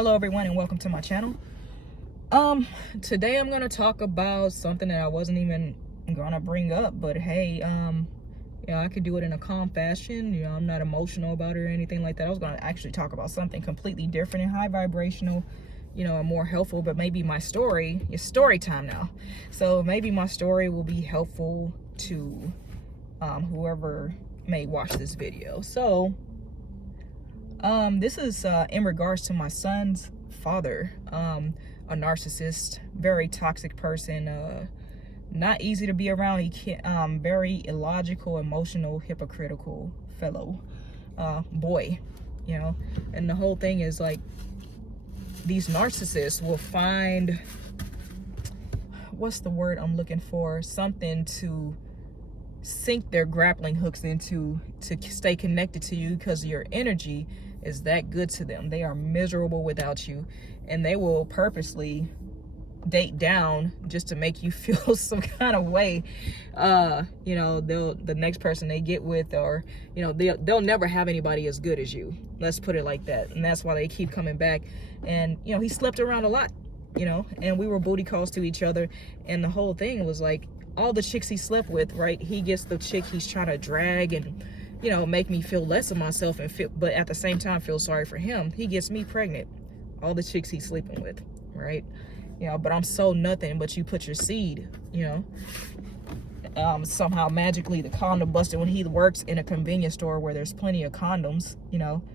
Hello everyone and welcome to my channel. Today I'm gonna talk about something that I wasn't even gonna bring up, but hey, I could do it in a calm fashion. I'm not emotional about it or anything like that. I was gonna actually talk about something completely different and high vibrational, and more helpful, but maybe my story is story time now. So maybe my story will be helpful to whoever may watch this video. So this is in regards to my son's father, a narcissist, very toxic person, not easy to be around. He can't, very illogical, emotional, hypocritical fellow boy, and the whole thing is like these narcissists will find, what's the word I'm looking for, something to sink their grappling hooks into to stay connected to you, because your energy is that good to them. They are miserable without you, and they will purposely date down just to make you feel some kind of way. The next person they get with, or they'll never have anybody as good as you, let's put it like that. And that's why they keep coming back. And he slept around a lot, and we were booty calls to each other, and the whole thing was like, all the chicks he slept with, right, he gets the chick he's trying to drag and make me feel less of myself, and but at the same time feel sorry for him. He gets me pregnant, all the chicks he's sleeping with, right? But I'm so nothing, but you put your seed, somehow magically the condom busted when he works in a convenience store where there's plenty of condoms,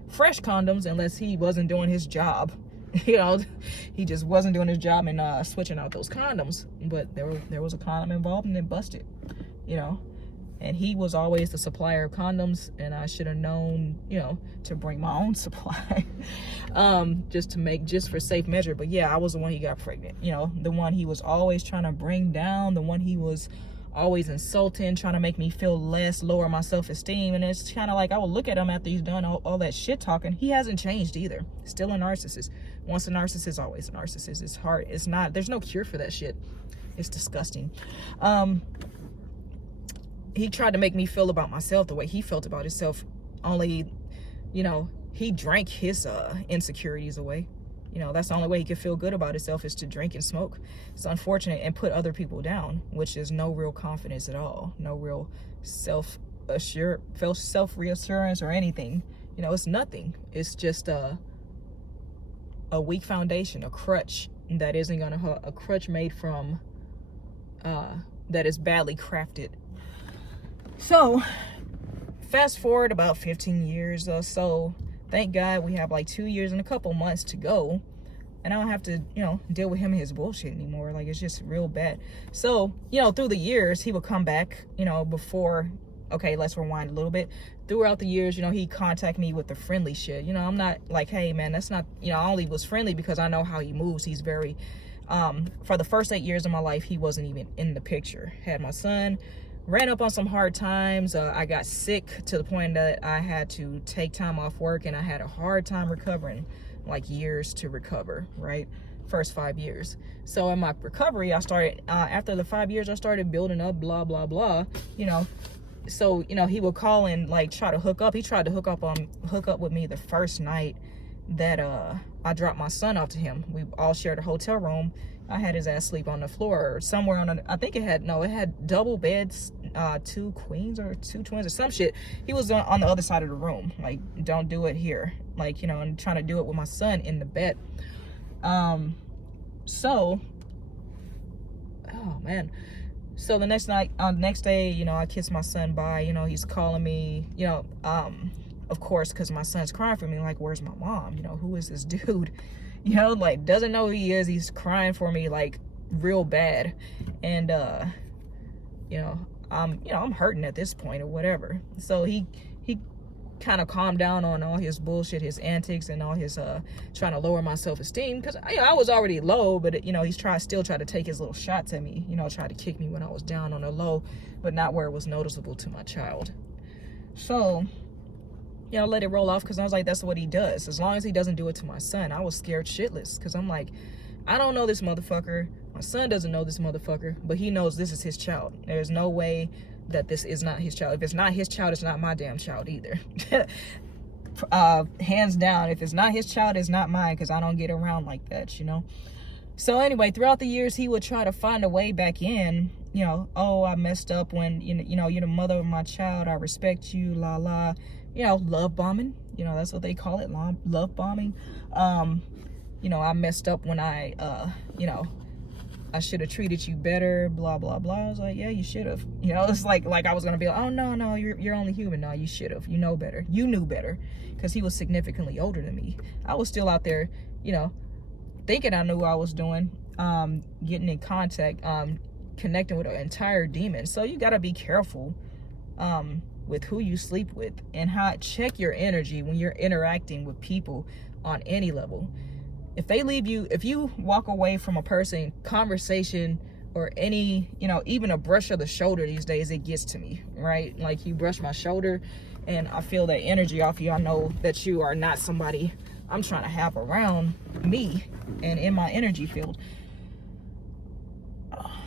fresh condoms, unless he wasn't doing his job. He just wasn't doing his job and switching out those condoms. But there was a condom involved and it busted, and he was always the supplier of condoms, and I should have known, to bring my own supply, just for safe measure. But yeah, I was the one he got pregnant, the one he was always trying to bring down, the one he was always insulting, trying to make me feel less, lower my self-esteem. And it's kind of like, I would look at him after he's done all that shit talking. He hasn't changed either. Still a narcissist. Once a narcissist, always a narcissist. It's hard. It's not, there's no cure for that shit. It's disgusting. He tried to make me feel about myself the way he felt about himself, only, he drank his insecurities away. That's the only way he could feel good about himself, is to drink and smoke. It's unfortunate, and put other people down, which is no real confidence at all. No real self-reassurance or anything. It's nothing. It's just a weak foundation, a crutch that isn't gonna, a crutch made from, that is badly crafted. So, fast forward about 15 years or so. Thank God we have like 2 years and a couple months to go, and I don't have to, deal with him and his bullshit anymore. Like, it's just real bad. So, through the years, he would come back, before, okay, let's rewind a little bit. Throughout the years, he contact me with the friendly shit. I'm not like, hey man, that's not, I only was friendly because I know how he moves. He's very, for the first 8 years of my life, he wasn't even in the picture. Had my son, ran up on some hard times. I got sick to the point that I had to take time off work, and I had a hard time recovering, like years to recover, right? First 5 years. So in my recovery, I started, after the 5 years, I started building up, blah, blah, blah, So, he would call and like try to hook up. He tried to hook up with me the first night that I dropped my son off to him. We all shared a hotel room. I had his ass sleep on the floor or somewhere I think it had double beds, 2 queens or 2 twins or some shit. He was on the other side of the room. Like, don't do it here. Like, and trying to do it with my son in the bed. So, oh man. So the next night, next day, I kissed my son bye. He's calling me, of course, because my son's crying for me. Like, where's my mom? Who is this dude? Like, doesn't know who he is. He's crying for me, like, real bad. And, I'm hurting at this point or whatever. So he kind of calmed down on all his bullshit, his antics, and all his trying to lower my self-esteem, because I was already low. But he's still tried to take his little shots at me, tried to kick me when I was down on the low, but not where it was noticeable to my child. So let it roll off, because I was like, that's what he does. As long as he doesn't do it to my son. I was scared shitless, because I'm like, I don't know this motherfucker. My son doesn't know this motherfucker, but he knows this is his child. There's no way that this is not his child. If it's not his child, it's not my damn child either. hands down. If it's not his child, it's not mine, because I don't get around like that, you know. So anyway, throughout the years, he would try to find a way back in, you know. Oh, I messed up when, you know, you're the mother of my child, I respect you, la la, you know, love bombing, you know, that's what they call it, love bombing. You know, I messed up when you know, I should have treated you better, blah blah blah. I was like, yeah, you should have. You know, it's like I was gonna be like, oh no, you're only human. No, you should have. You know better. You knew better, because he was significantly older than me. I was still out there, you know, thinking I knew what I was doing, getting in contact, connecting with an entire demon. So you gotta be careful with who you sleep with, and check your energy when you're interacting with people on any level. If they leave you, if you walk away from a person, conversation, or any, you know, even a brush of the shoulder these days, it gets to me, right? Like, you brush my shoulder and I feel that energy off you. I know that you are not somebody I'm trying to have around me and in my energy field.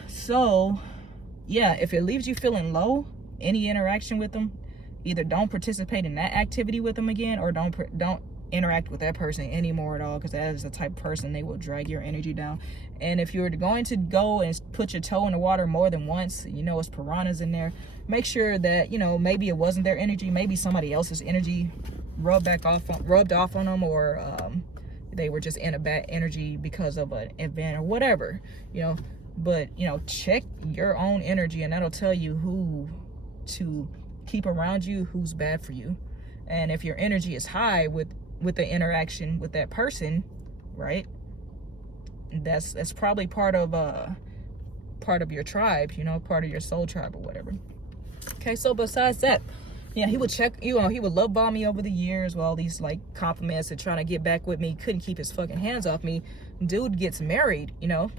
So yeah, if it leaves you feeling low, any interaction with them, either don't participate in that activity with them again, or don't interact with that person anymore at all, because that is the type of person, they will drag your energy down. And if you're going to go and put your toe in the water more than once, you know it's piranhas in there, make sure that, you know, maybe it wasn't their energy, maybe somebody else's energy rubbed off on them, or they were just in a bad energy because of an event or whatever, you know. But, you know, check your own energy, and that'll tell you who to keep around you, who's bad for you. And if your energy is high with the interaction with that person, right, that's probably part of your tribe, you know, part of your soul tribe or whatever. Okay, so besides that, yeah, he would check, you know, he would love bomb me over the years with all these like compliments and trying to get back with me. Couldn't keep his fucking hands off me. Dude gets married, you know,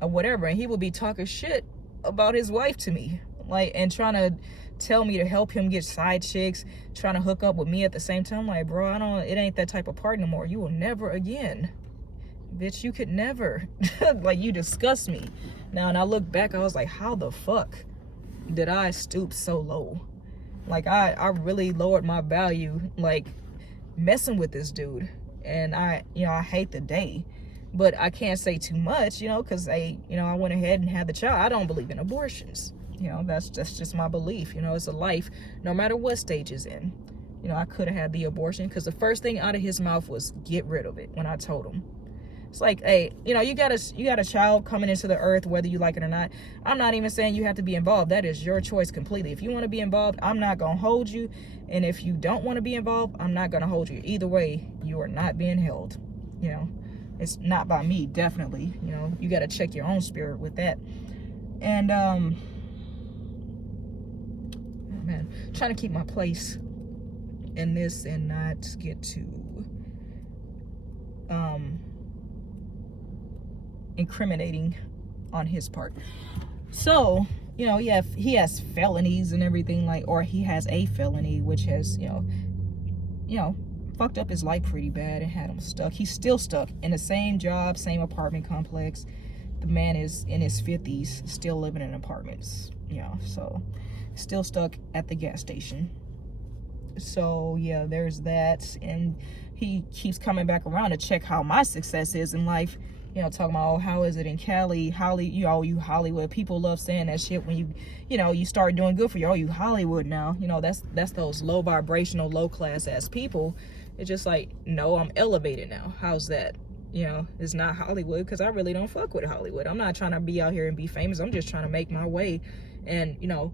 or whatever, and he would be talking shit about his wife to me, like, and trying to tell me to help him get side chicks, trying to hook up with me at the same time. Like, bro, it ain't that type of party no more. You will never again, bitch. You could never. Like, you disgust me now. And I look back, I was like, how the fuck did I stoop so low? Like, I really lowered my value, like, messing with this dude. And I hate the day, but I can't say too much, you know, because I went ahead and had the child. I don't believe in abortions. You know, that's just my belief. You know, it's a life, no matter what stage it's in. You know, I could have had the abortion, because the first thing out of his mouth was get rid of it when I told him. It's like, hey, you know, you got a child coming into the earth, whether you like it or not. I'm not even saying you have to be involved. That is your choice completely. If you want to be involved, I'm not going to hold you. And if you don't want to be involved, I'm not going to hold you. Either way, you are not being held. You know, it's not by me, definitely. You know, you got to check your own spirit with that. And, man, trying to keep my place in this and not get too incriminating on his part. So, you know, yeah, he has felonies and everything, like, or he has a felony which has, you know, fucked up his life pretty bad and had him stuck. He's still stuck in the same job, same apartment complex. The man is in his 50s, still living in apartments, you know, so still stuck at the gas station. So yeah, there's that. And he keeps coming back around to check how my success is in life, you know, talking about, oh, how is it in Cali, you Hollywood. People love saying that shit when you start doing good for you. Oh, you Hollywood now. You know, that's those low vibrational, low class ass people. It's just like, no, I'm elevated now. How's that? You know, it's not Hollywood, because I really don't fuck with Hollywood. I'm not trying to be out here and be famous. I'm just trying to make my way and, you know,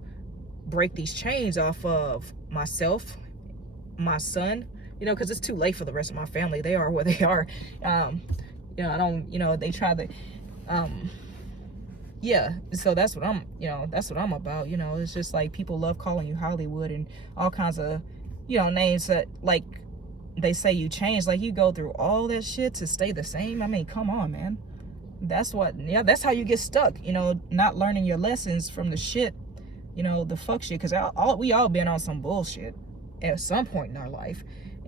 break these chains off of myself, my son, you know, because it's too late for the rest of my family. They are where they are. You know, I don't, you know, they try to, yeah, so that's what I'm about. You know, it's just like, people love calling you Hollywood and all kinds of, you know, names that, like, they say you change, like, you go through all that shit to stay the same. I mean, come on, man. That's how you get stuck, you know, not learning your lessons from the shit, you know, the fuck shit, because we all been on some bullshit at some point in our life,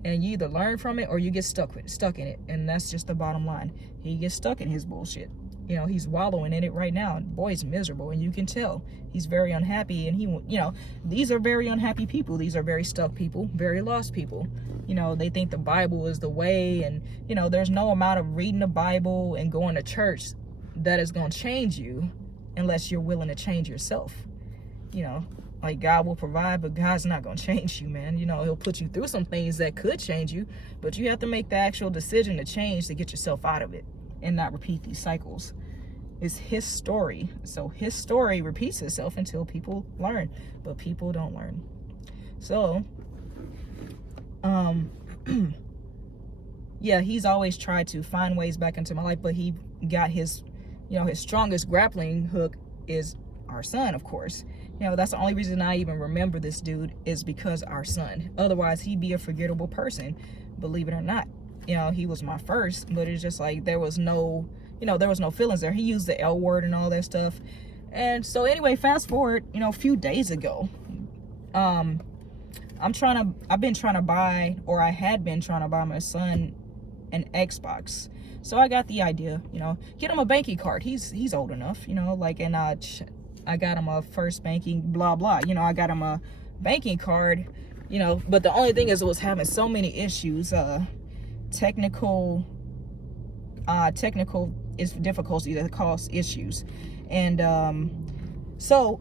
and you either learn from it or you get stuck in it, and that's just the bottom line. He gets stuck in his bullshit, You know, he's wallowing in it right now. Boy's miserable, and you can tell he's very unhappy. And he, you know, these are very unhappy people. These are very stuck people, very lost people. You know, they think the Bible is the way, and, you know, there's no amount of reading the Bible and going to church that is going to change you unless you're willing to change yourself. You know, like, God will provide, but God's not going to change you, man. You know, he'll put you through some things that could change you, but you have to make the actual decision to change to get yourself out of it and not repeat these cycles. It's his story. So his story repeats itself until people learn, but people don't learn. So, yeah, he's always tried to find ways back into my life, but he got his, you know, his strongest grappling hook is our son, of course. You know, that's the only reason I even remember this dude, is because our son. Otherwise, he'd be a forgettable person, believe it or not. You know, he was my first, but it's just like there was no, you know, there was no feelings there. He used the L word and all that stuff. And so anyway, fast forward, you know, a few days ago, I've been trying to buy, or I had been trying to buy my son an Xbox. So I got the idea, you know, get him a banking card. He's old enough, you know, like, and I got him a first banking, blah, blah. You know, I got him a banking card, you know, but the only thing is it was having so many issues, technical is difficulty that cause issues. And so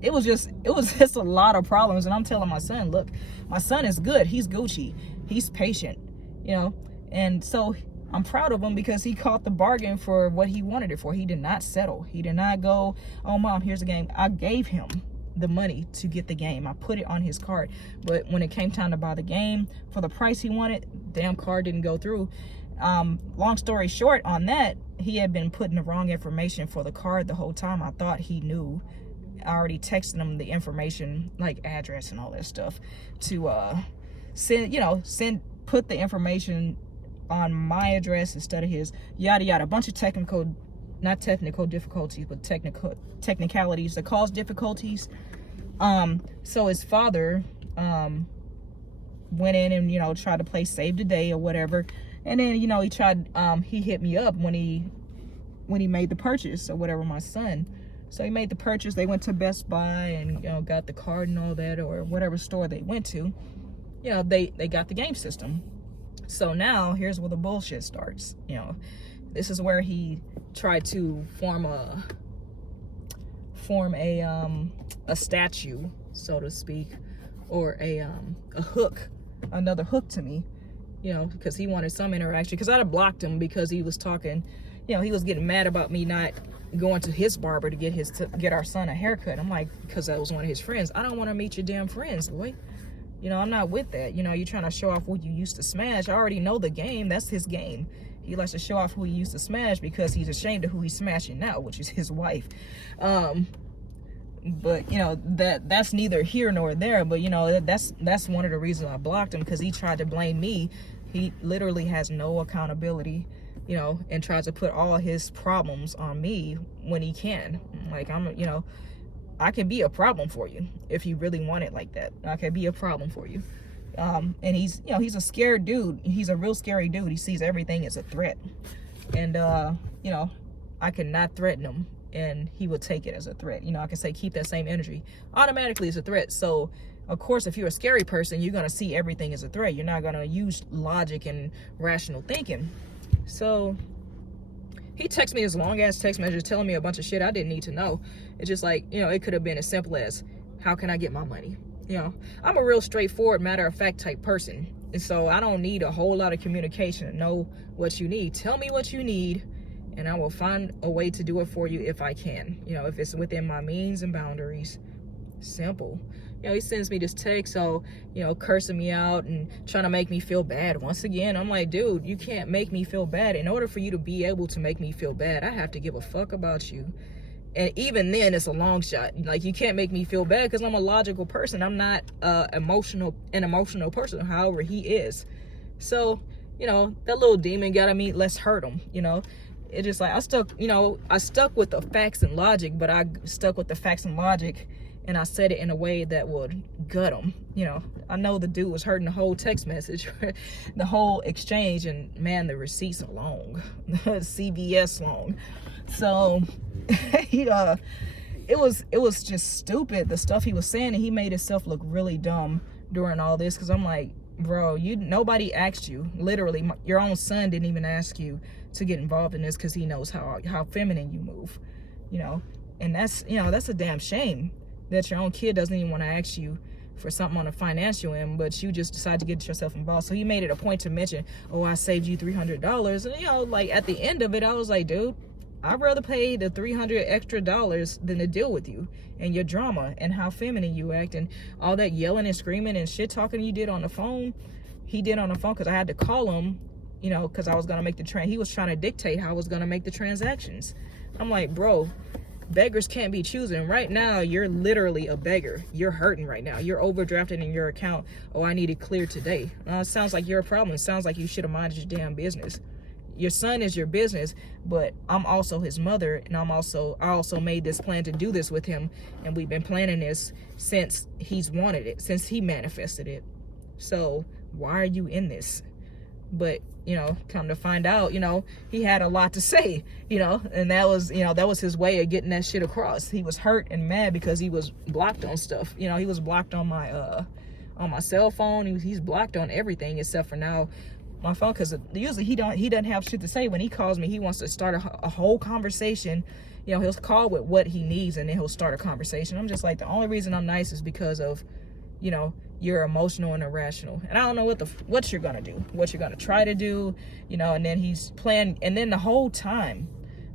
it was just a lot of problems. And I'm telling my son, look, my son is good, he's Gucci, he's patient, you know. And so I'm proud of him because he caught the bargain for what he wanted it for. He did not settle. He did not go, oh mom, here's the game. I gave him the money to get the game. I put it on his card. But when it came time to buy the game for the price he wanted, damn card didn't go through. Long story short on that, he had been putting the wrong information for the card the whole time. I thought he knew. I already texted him the information, like address and all that stuff, to put the information on my address instead of his, yada yada, a bunch of not technical difficulties, but technicalities that cause difficulties. So his father went in and, you know, tried to play save the day or whatever, and then, you know, he hit me up when he made the purchase or whatever, my son. So he made the purchase. They went to Best Buy and, you know, got the card and all that, or whatever store they went to. You know, they got the game system. So now here's where the bullshit starts. You know, this is where he tried to form a statue, so to speak, or a hook, another hook to me, you know, because he wanted some interaction. Because I'd have blocked him because he was talking, you know, he was getting mad about me not going to his barber to get our son a haircut. I'm like, because that was one of his friends. I don't want to meet your damn friends, boy. You know, I'm not with that. You know, you're trying to show off what you used to smash. I already know the game. That's his game. He likes to show off who he used to smash because he's ashamed of who he's smashing now, which is his wife. But, you know, that's neither here nor there. But, you know, that's one of the reasons I blocked him, because he tried to blame me. He literally has no accountability, you know, and tries to put all his problems on me when he can. Like, you know, I can be a problem for you if you really want it like that. I can be a problem for you. And he's, you know, he's a scared dude. He's a real scary dude. He sees everything as a threat. And, you know, I cannot threaten him, and he would take it as a threat. You know, I can say, keep that same energy. Automatically it's a threat. So, of course, if you're a scary person, you're going to see everything as a threat. You're not going to use logic and rational thinking. So he texted me this long-ass text message telling me a bunch of shit I didn't need to know. It's just like, you know, it could have been as simple as, how can I get my money? You know, I'm a real straightforward, matter-of-fact type person. And so I don't need a whole lot of communication to know what you need. Tell me what you need, and I will find a way to do it for you if I can. You know, if it's within my means and boundaries. Simple. You know, he sends me this text, so, you know, cursing me out and trying to make me feel bad. Once again, I'm like, dude, you can't make me feel bad. In order for you to be able to make me feel bad, I have to give a fuck about you. And even then, it's a long shot. Like, you can't make me feel bad because I'm a logical person. I'm not an emotional person, however he is. So, you know, that little demon got at me, let's hurt him, you know. It just like, I stuck with the facts and logic, but I stuck with the facts and logic and I said it in a way that would gut him. You know, I know the dude was hurting the whole text message, the whole exchange, and man, the receipts are long, CVS long. So, it was just stupid, the stuff he was saying, and he made himself look really dumb during all this. Because I'm like, bro, nobody asked you. Literally, your own son didn't even ask you to get involved in this because he knows how feminine you move, you know. And that's, you know, that's a damn shame that your own kid doesn't even want to ask you for something on a financial end, but you just decide to get yourself involved. So he made it a point to mention, oh, I saved you $300. And, you know, like at the end of it, I was like, dude, I'd rather pay the $300 extra than to deal with you and your drama and how feminine you act and all that yelling and screaming and shit talking you did on the phone. He did on the phone because I had to call him, you know, because I was going to make he was trying to dictate how I was going to make the transactions. I'm like, bro, beggars can't be choosing. Right now, you're literally a beggar. You're hurting right now. You're overdrafted in your account. Oh, I need it cleared today. It sounds like you're a problem. It sounds like you should have minded your damn business. Your son is your business, but I'm also his mother, and I also made this plan to do this with him, and we've been planning this since he's wanted it, since he manifested it. So why are you in this? But, you know, come to find out, you know, he had a lot to say, you know, and that was his way of getting that shit across. He was hurt and mad because he was blocked on stuff. You know, he was blocked on my cell phone. He's blocked on everything except for now my phone, because usually he doesn't have shit to say. When he calls me, he wants to start a whole conversation. You know, he'll call with what he needs, and then he'll start a conversation. I'm just like, the only reason I'm nice is because of, you know, you're emotional and irrational, and I don't know what you're gonna do, what you're gonna try to do, you know. And then he's playing, and then the whole time,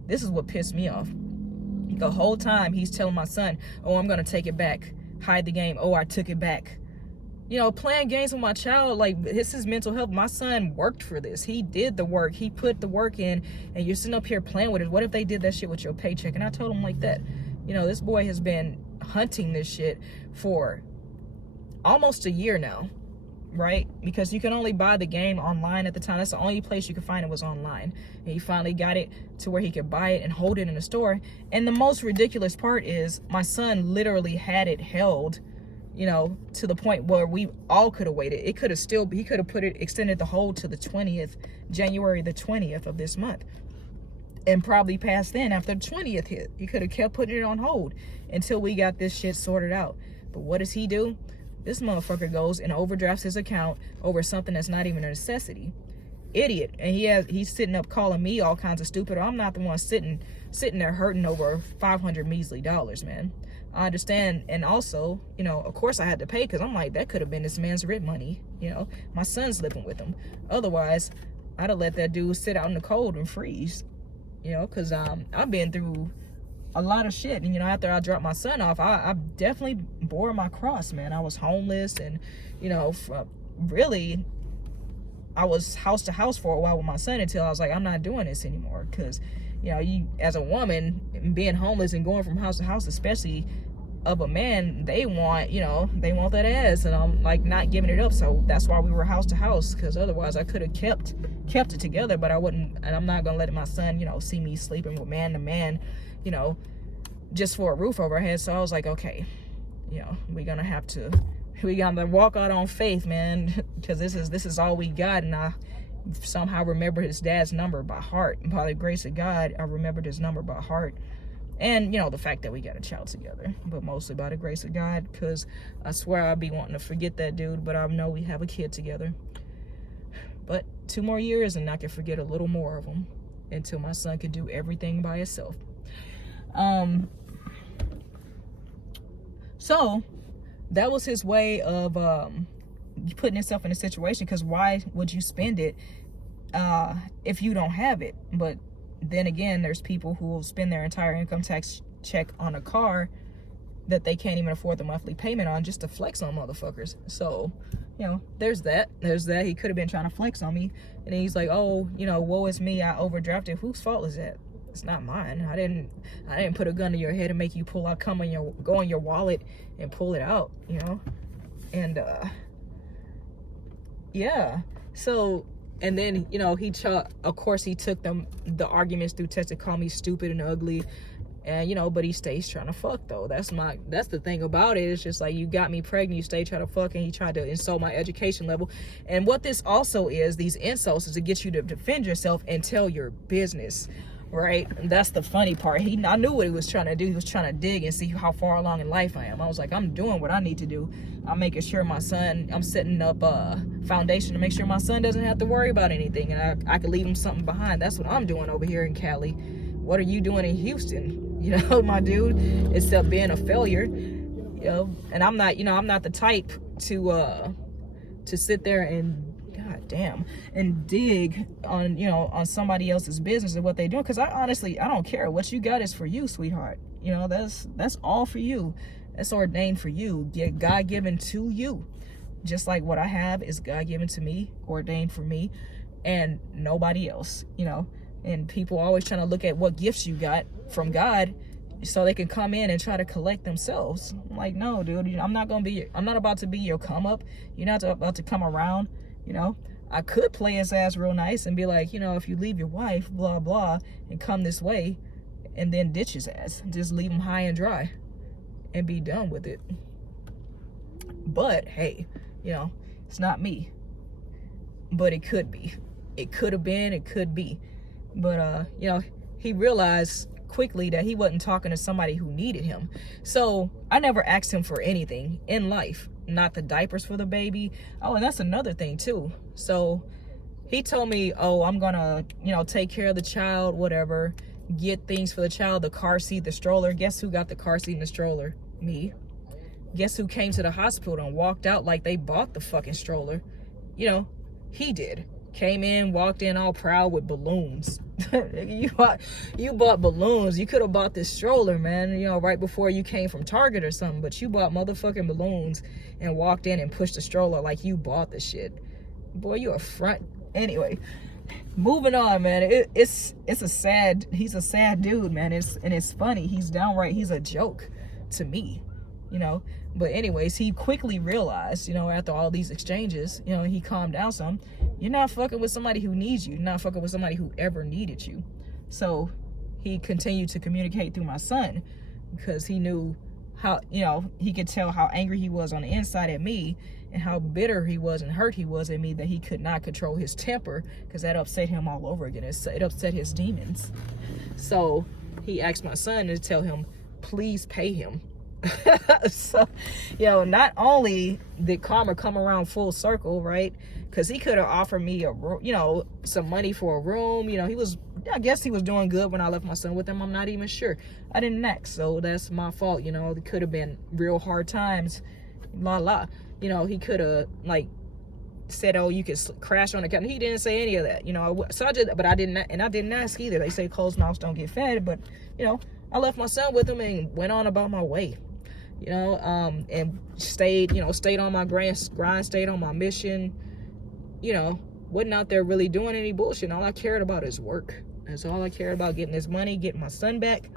this is what pissed me off. The whole time he's telling my son, oh, I'm gonna take it back, hide the game, oh, I took it back. You know, playing games with my child, like, this is mental health. My son worked for this. He did the work. He put the work in, and you're sitting up here playing with it. What if they did that shit with your paycheck? And I told him like that. You know, this boy has been hunting this shit for almost a year now, right? Because you can only buy the game online at the time. That's the only place you could find it was online. And he finally got it to where he could buy it and hold it in the store. And the most ridiculous part is my son literally had it held, you know, to the point where we all could have waited. It could have he could have extended the hold to the 20th, January the 20th of this month. And probably past then, after the 20th hit, he could have kept putting it on hold until we got this shit sorted out. But what does he do? This motherfucker goes and overdrafts his account over something that's not even a necessity. Idiot. And he's sitting up calling me all kinds of stupid. I'm not the one sitting there hurting over $500 measly, man. I understand. And also, you know, of course I had to pay, because I'm like, that could have been this man's rent money. You know, my son's living with him. Otherwise, I'd have let that dude sit out in the cold and freeze. You know, because I've been through a lot of shit. And, you know, after I dropped my son off, I definitely bore my cross, man. I was homeless, and, you know, really, I was house to house for a while with my son until I was like, I'm not doing this anymore. Because, you know, you as a woman being homeless and going from house to house, especially of a man, they want that ass, and I'm like not giving it up. So that's why we were house to house, because otherwise I could have kept it together, but I wouldn't. And I'm not gonna let my son, you know, see me sleeping with man to man, you know, just for a roof over our heads. So I was like, okay, you know, we gotta walk out on faith, man, because this is all we got. And I somehow remembered his dad's number by heart. And by the grace of God, I remembered his number by heart. And, you know, the fact that we got a child together, but mostly by the grace of God, because I swear I'd be wanting to forget that dude, but I know we have a kid together. But 2 more years and I can forget a little more of him until my son can do everything by himself. So that was his way of putting himself in a situation, because why would you spend it if you don't have it? But then again, there's people who will spend their entire income tax check on a car that they can't even afford the monthly payment on, just to flex on motherfuckers. So, you know, there's that. He could have been trying to flex on me, and he's like, oh, you know, woe is me, I overdrafted. Whose fault is that? It's not mine. I didn't put a gun to your head and make you go in your wallet and pull it out, you know. And yeah. So, and then, you know, of course he took the arguments through text to call me stupid and ugly. And, you know, but he stays trying to fuck, though. That's the thing about it. It's just like, you got me pregnant, you stay trying to fuck, and he tried to insult my education level. And what this also is, these insults, is to get you to defend yourself and tell your business, right? And that's the funny part. I knew what he was trying to do. He was trying to dig and see how far along in life I am. I was like, I'm doing what I need to do. I'm making sure I'm setting up a foundation to make sure my son doesn't have to worry about anything, and I could leave him something behind. That's what I'm doing over here in Cali. What are you doing in Houston? You know, my dude, except being a failure, you know. And I'm not the type to sit there and, god damn, and dig on, you know, on somebody else's business and what they're doing, because I don't care. What you got is for you, sweetheart. You know, that's all for you. That's ordained for you, God given to you. Just like what I have is God given to me, ordained for me, and nobody else, you know. And people always trying to look at what gifts you got from God so they can come in and try to collect themselves. I'm like, no, dude, I'm not about to be your come up. You're not about to come around, you know. I could play his ass real nice and be like, you know, if you leave your wife, blah, blah, and come this way, and then ditch his ass. Just leave him high and dry and be done with it. But, hey, you know, it's not me. But it could be. It could have been, it could be. But, you know, he realized quickly that he wasn't talking to somebody who needed him. So I never asked him for anything in life, not the diapers for the baby. Oh, and that's another thing too. So he told me, oh, I'm gonna, you know, take care of the child, whatever, get things for the child, the car seat, the stroller. Guess who got the car seat and the stroller? Me. Guess who came to the hospital and walked out like they bought the fucking stroller? You know, he did. Came in, walked in all proud with balloons. You bought balloons. You could have bought this stroller, man, you know, right before you came from Target or something. But you bought motherfucking balloons and walked in and pushed the stroller like you bought the shit. Boy, you a front. Anyway, moving on, man. He's a sad dude, man. It's funny. He's a joke to me, you know. But anyways, he quickly realized, you know, after all these exchanges, you know, he calmed down some. You're not fucking with somebody who needs you. You're not fucking with somebody who ever needed you. So he continued to communicate through my son, because he knew how, you know, he could tell how angry he was on the inside at me, and how bitter he was and hurt he was at me, that he could not control his temper, because that upset him all over again. It upset his demons. So he asked my son to tell him, please pay him. So, you know, not only did karma come around full circle, right? Because he could have offered me some money for a room. You know, I guess he was doing good when I left my son with him. I'm not even sure. I didn't ask, so that's my fault. You know, it could have been real hard times. You know, he could have like said, oh, you could crash on the couch. He didn't say any of that. You know, I didn't ask either. They say closed mouths don't get fed, but you know, I left my son with him and went on about my way. You know, and stayed on my grind, stayed on my mission. You know, wasn't out there really doing any bullshit. All I cared about is work. That's all I cared about, getting this money, getting my son back.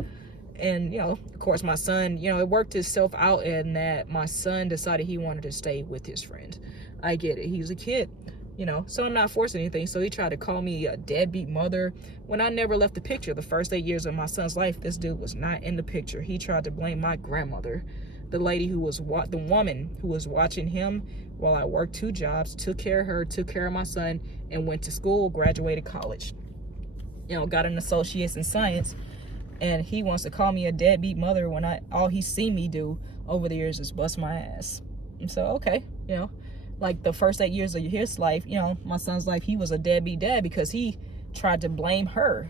And, you know, of course, my son, you know, it worked itself out in that my son decided he wanted to stay with his friend. I get it. He's a kid, you know, so I'm not forcing anything. So he tried to call me a deadbeat mother when I never left the picture. The first 8 years of my son's life, this dude was not in the picture. He tried to blame my grandmother, the lady who was the woman who was watching him while I worked 2 jobs, took care of her, took care of my son, and went to school, graduated college. You know, got an associate's in science, and he wants to call me a deadbeat mother when all he's seen me do over the years is bust my ass. And so, okay, you know, like the first 8 years of his life, you know, my son's life, he was a deadbeat dad because he tried to blame her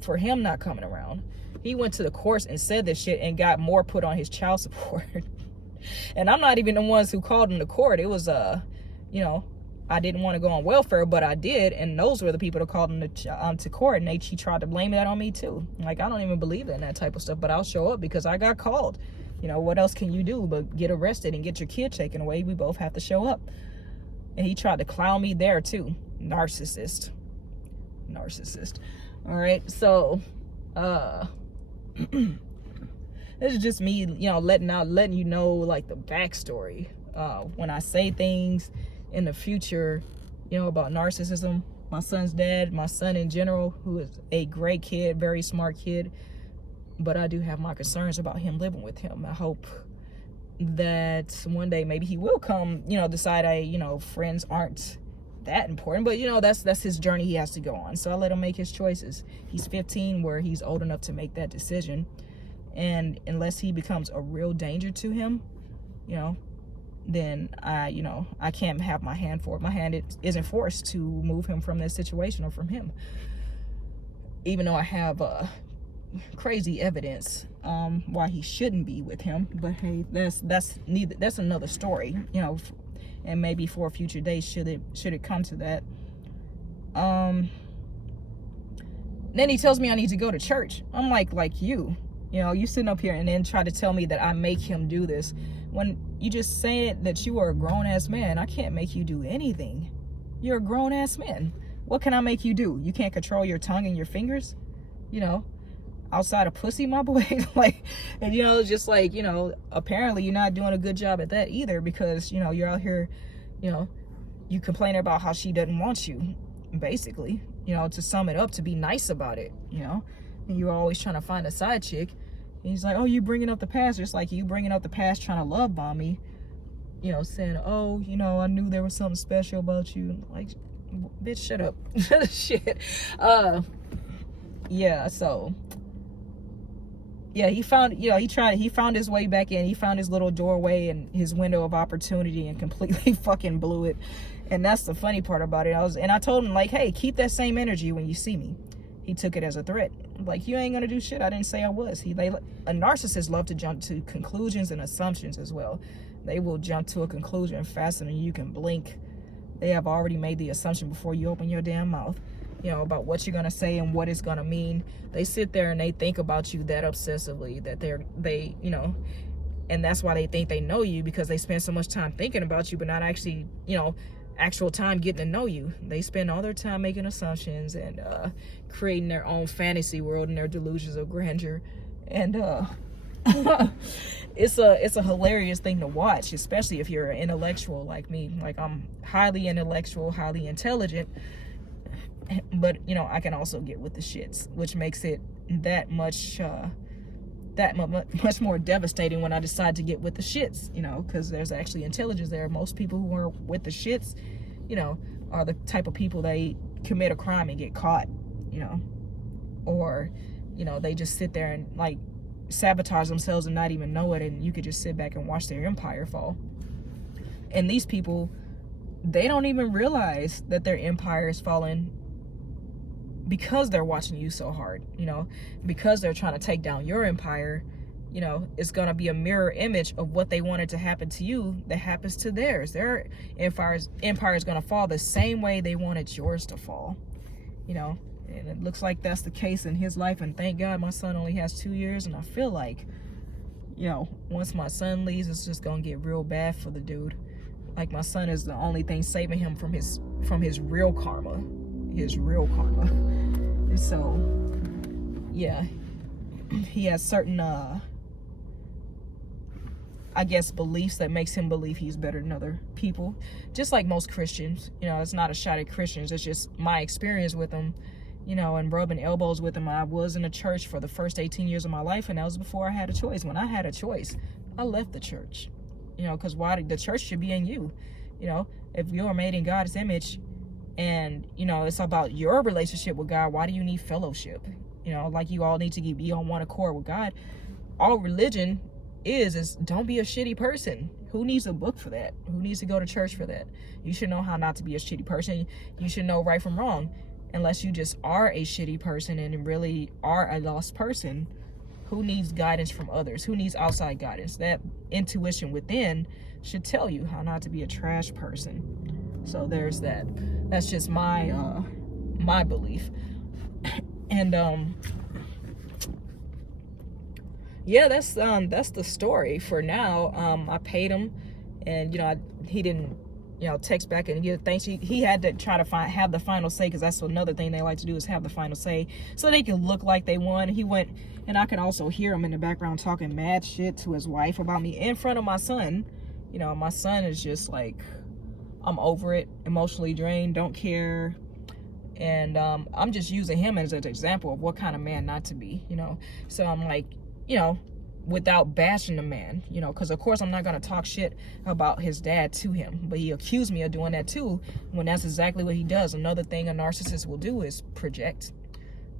for him not coming around. He went to the courts and said this shit and got more put on his child support. And I'm not even the ones who called him to court. It was, you know, I didn't want to go on welfare, but I did. And those were the people that called him to court. And she tried to blame that on me too. Like, I don't even believe in that type of stuff, but I'll show up because I got called. You know, what else can you do but get arrested and get your kid taken away? We both have to show up. And he tried to clown me there too. Narcissist. All right. So, this is just me, you know, letting you know like the backstory. When I say things in the future, you know, about narcissism, my son's dad, my son in general, who is a great kid, very smart kid, but I do have my concerns about him living with him. I hope that one day maybe he will come, decide friends aren't that important, but that's his journey he has to go on. So I let him make his choices. He's 15, where he's old enough to make that decision, and unless he becomes a real danger to him, then I can't have my hand for it. My hand isn't forced to move him from this situation or from him, even though I have crazy evidence why he shouldn't be with him. But hey, that's another story, and maybe for a future day, should it come to that. Then he tells me I need to go to church. I'm like you sitting up here and then try to tell me that I make him do this, when you just said that you are a grown-ass man. I can't make you do anything. You're a grown-ass man. What can I make you do? You can't control your tongue and your fingers, outside of pussy, my boy. Apparently you're not doing a good job at that either, because, you're out here, you complain about how she doesn't want you, basically, to sum it up, to be nice about it, and you're always trying to find a side chick. And he's like, oh, you bringing up the past. It's like you bringing up the past, trying to love bomb me, saying, oh, I knew there was something special about you. Like, bitch, shut up. Shit. Yeah, so yeah, he found his way back in. He found his little doorway and his window of opportunity and completely fucking blew it. And that's the funny part about it. I told him, like, hey, keep that same energy when you see me. He took it as a threat. Like, you ain't gonna do shit. I didn't say I was. A narcissist love to jump to conclusions and assumptions as well. They will jump to a conclusion faster than you can blink. They have already made the assumption before you open your damn mouth, about what you're gonna say and what it's gonna mean. They sit there and they think about you that obsessively, that they and that's why they think they know you, because they spend so much time thinking about you, but not actually, actual time getting to know you. They spend all their time making assumptions and creating their own fantasy world and their delusions of grandeur. And it's a hilarious thing to watch, especially if you're an intellectual like me. Like, I'm highly intellectual, highly intelligent, but I can also get with the shits, which makes it that much more devastating when I decide to get with the shits, because there's actually intelligence there. Most people who are with the shits, are the type of people they commit a crime and get caught, or they just sit there and like sabotage themselves and not even know it, and you could just sit back and watch their empire fall. And these people, they don't even realize that their empire is falling because they're watching you so hard, because they're trying to take down your empire. It's going to be a mirror image of what they wanted to happen to you that happens to theirs. Their empire is going to fall the same way they wanted yours to fall, and it looks like that's the case in his life. And thank God my son only has 2 years, and I feel like, once my son leaves, it's just going to get real bad for the dude. Like, my son is the only thing saving him from his real karma. And so, yeah, he has certain beliefs that makes him believe he's better than other people, just like most Christians. It's not a shot at Christians, it's just my experience with them, and rubbing elbows with them. I was in a church for the first 18 years of my life, and that was before I had a choice. When I had a choice, I left the church, because why? The church should be in you. If you're made in God's image, and it's about your relationship with God, why do you need fellowship? Like, you all need to be on one accord with God. All religion is don't be a shitty person. Who needs a book for that? Who needs to go to church for that? You should know how not to be a shitty person. You should know right from wrong. Unless you just are a shitty person and really are a lost person, who needs guidance from others? Who needs outside guidance? That intuition within should tell you how not to be a trash person. So there's that. That's just my my belief. And yeah, that's the story for now. I paid him, and he didn't text back and give thanks. He had to try to have the final say, because that's another thing they like to do, is have the final say so they can look like they won. He went, and I could also hear him in the background talking mad shit to his wife about me in front of my son. My son is just like, I'm over it, emotionally drained, don't care. And I'm just using him as an example of what kind of man not to be, you know. So I'm like, you know, without bashing the man, you know, because of course I'm not going to talk shit about his dad to him, but he accused me of doing that too, when that's exactly what he does. Another thing a narcissist will do is project.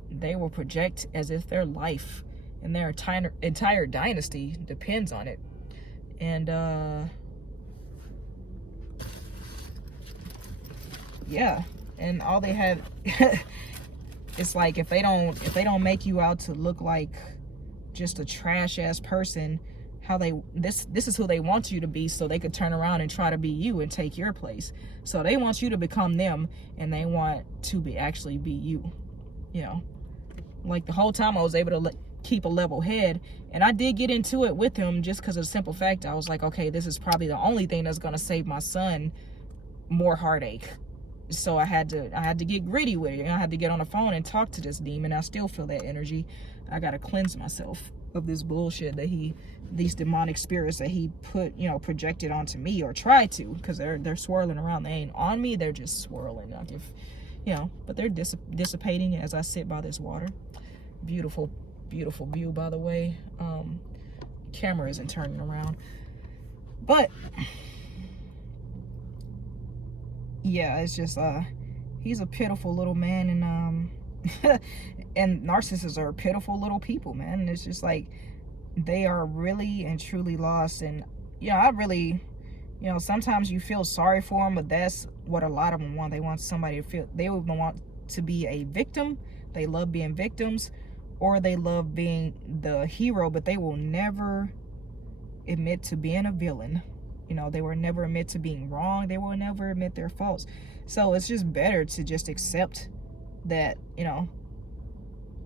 They will project as if their life and their entire dynasty depends on it. And yeah, and all they have it's like, if they don't make you out to look like just a trash ass person, how this is who they want you to be, so they could turn around and try to be you and take your place. So they want you to become them, and they want to actually be you, you know. Like, the whole time I was able to keep a level head, and I did get into it with him just because of the simple fact I was like, okay, this is probably the only thing that's going to save my son more heartache. So I had to get gritty with it. I had to get on the phone and talk to this demon. I still feel that energy. I got to cleanse myself of this bullshit that these demonic spirits that he put, you know, projected onto me, or tried to, because they're swirling around. They ain't on me, they're just swirling, like, if, you know, but they're dissipating as I sit by this water. Beautiful, beautiful view, by the way. Camera isn't turning around, but yeah, it's just he's a pitiful little man. And and narcissists are pitiful little people, man. And it's just like, they are really and truly lost. And you know, I really, you know, sometimes you feel sorry for them, but that's what a lot of them want. They want somebody to feel, they would want to be a victim. They love being victims, or they love being the hero, but they will never admit to being a villain. You know, they will never admit to being wrong. They will never admit their faults. So it's just better to just accept that, you know,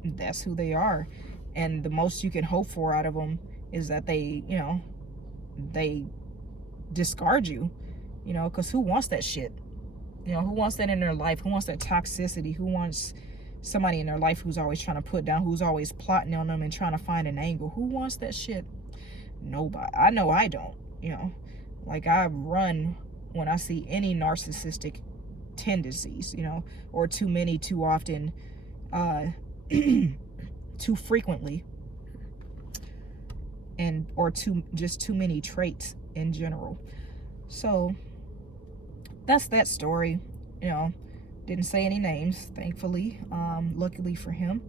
that's who they are. And the most you can hope for out of them is that they, you know, they discard you, you know, because who wants that shit? You know, who wants that in their life? Who wants that toxicity? Who wants somebody in their life who's always trying to put down, who's always plotting on them and trying to find an angle? Who wants that shit? Nobody. I know I don't, you know. Like, I run when I see any narcissistic tendencies, you know, or too many, too often, too frequently, and or too many traits in general. So that's that story. You know, didn't say any names, thankfully. Luckily for him,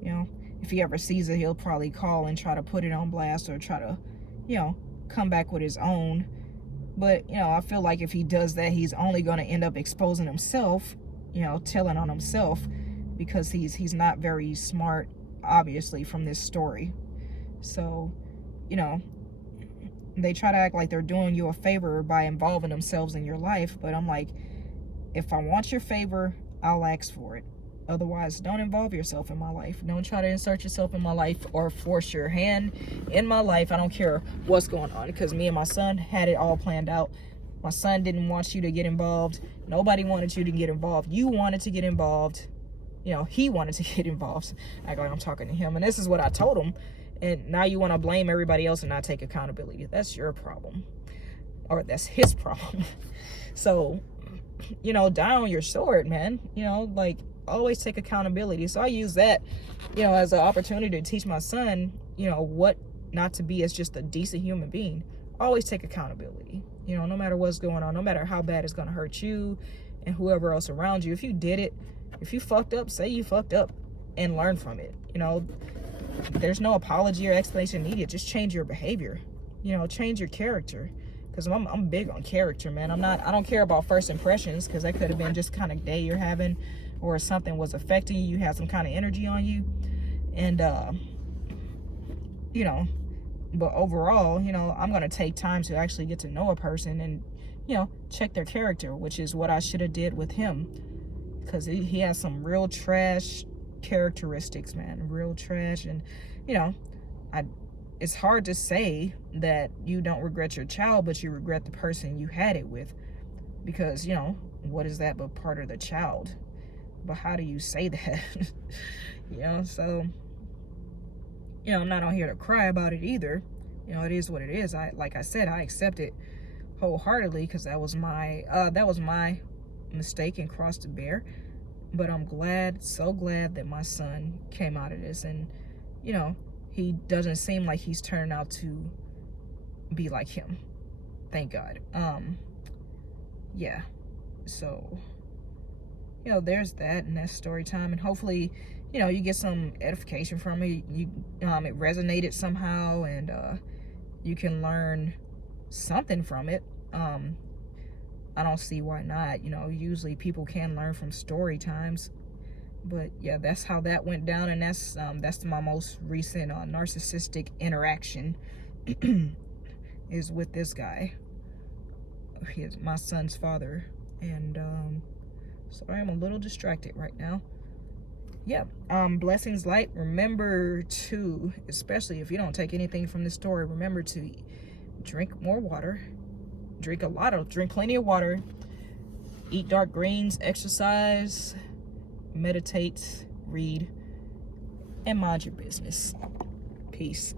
you know, if he ever sees it, he'll probably call and try to put it on blast, or try to, you know, come back with his own. But, you know, I feel like if he does that, he's only going to end up exposing himself, you know, telling on himself, because he's not very smart, obviously, from this story. So, you know, they try to act like they're doing you a favor by involving themselves in your life. But I'm like, if I want your favor, I'll ask for it. Otherwise, don't involve yourself in my life. Don't try to insert yourself in my life or force your hand in my life. I don't care what's going on, because me and my son had it all planned out. My son didn't want you to get involved. Nobody wanted you to get involved. You wanted to get involved. You know, he wanted to get involved. Act like I'm talking to him. And this is what I told him. And now you want to blame everybody else and not take accountability. That's your problem. Or that's his problem. So, you know, die on your sword, man. You know, like, always take accountability. So I use that, you know, as an opportunity to teach my son, you know, what not to be as just a decent human being. Always take accountability. You know, no matter what's going on, no matter how bad it's going to hurt you and whoever else around you. If you did it, if you fucked up, say you fucked up and learn from it. You know, there's no apology or explanation needed. Just change your behavior. You know, change your character. Because I'm big on character, man. I don't care about first impressions, because that could have been just kind of day you're having, or something was affecting you. You had some kind of energy on you. And, you know, but overall, you know, I'm going to take time to actually get to know a person and, you know, check their character, which is what I should have did with him. Because he has some real trash characteristics, man. Real trash. And, you know, it's hard to say that you don't regret your child, but you regret the person you had it with. Because, you know, what is that but part of the child? But how do you say that? You know, so, you know, I'm not on here to cry about it either. You know, it is what it is. Like I said, I accept it wholeheartedly, because that was my mistake and cross to bear. But I'm glad, so glad that my son came out of this. And, you know, he doesn't seem like he's turning out to be like him. Thank God. Yeah. So, you know, there's that, and that's story time. And hopefully, you know, you get some edification from it. It resonated somehow, and you can learn something from it. I don't see why not. You know, usually people can learn from story times. But yeah, that's how that went down, and that's my most recent narcissistic interaction is with this guy. He is my son's father, and sorry, I'm a little distracted right now. Yeah, blessings, light. Remember to, especially if you don't take anything from this story, remember to drink more water, drink plenty of water, eat dark greens, exercise, meditate, read, and mind your business. Peace.